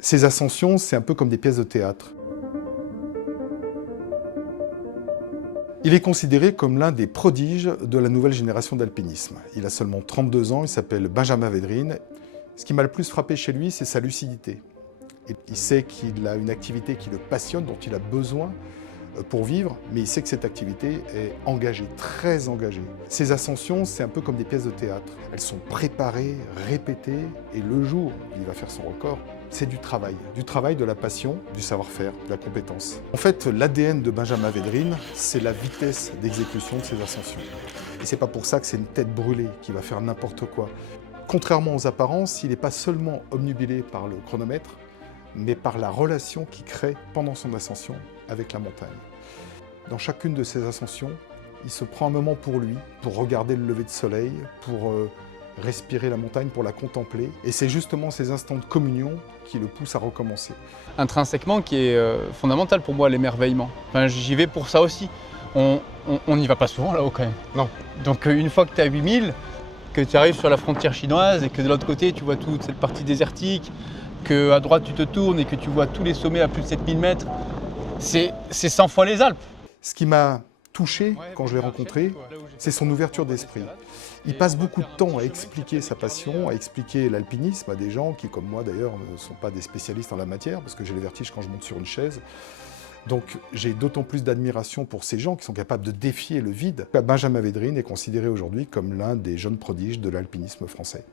Ces ascensions, c'est un peu comme des pièces de théâtre. Il est considéré comme l'un des prodiges de la nouvelle génération d'alpinisme. Il a seulement 32 ans, il s'appelle Benjamin Védrine. Ce qui m'a le plus frappé chez lui, c'est sa lucidité. Et il sait qu'il a une activité qui le passionne, dont il a besoin pour vivre, mais il sait que cette activité est engagée, très engagée. Ces ascensions, c'est un peu comme des pièces de théâtre. Elles sont préparées, répétées, et le jour où il va faire son record, c'est du travail, de la passion, du savoir-faire, de la compétence. En fait, l'ADN de Benjamin Védrine, c'est la vitesse d'exécution de ces ascensions. Et c'est pas pour ça que c'est une tête brûlée qui va faire n'importe quoi. Contrairement aux apparences, il n'est pas seulement obnubilé par le chronomètre, mais par la relation qu'il crée pendant son ascension avec la montagne. Dans chacune de ces ascensions, il se prend un moment pour lui, pour regarder le lever de soleil, pour respirer la montagne, pour la contempler. Et c'est justement ces instants de communion qui le poussent à recommencer. Intrinsèquement, qui est fondamental pour moi, l'émerveillement. Enfin, j'y vais pour ça aussi. On n'y va pas souvent là-haut quand même. Non. Donc une fois que tu es à 8000, que tu arrives sur la frontière chinoise et que de l'autre côté tu vois toute cette partie désertique, qu'à droite tu te tournes et que tu vois tous les sommets à plus de 7000 mètres, c'est 100 fois les Alpes. Ce qui m'a touché quand je l'ai rencontré, c'est son ouverture d'esprit. Il passe beaucoup de temps à expliquer sa passion, à expliquer l'alpinisme à des gens qui, comme moi d'ailleurs, ne sont pas des spécialistes en la matière, parce que j'ai les vertiges quand je monte sur une chaise. Donc j'ai d'autant plus d'admiration pour ces gens qui sont capables de défier le vide. Benjamin Védrine est considéré aujourd'hui comme l'un des jeunes prodiges de l'alpinisme français.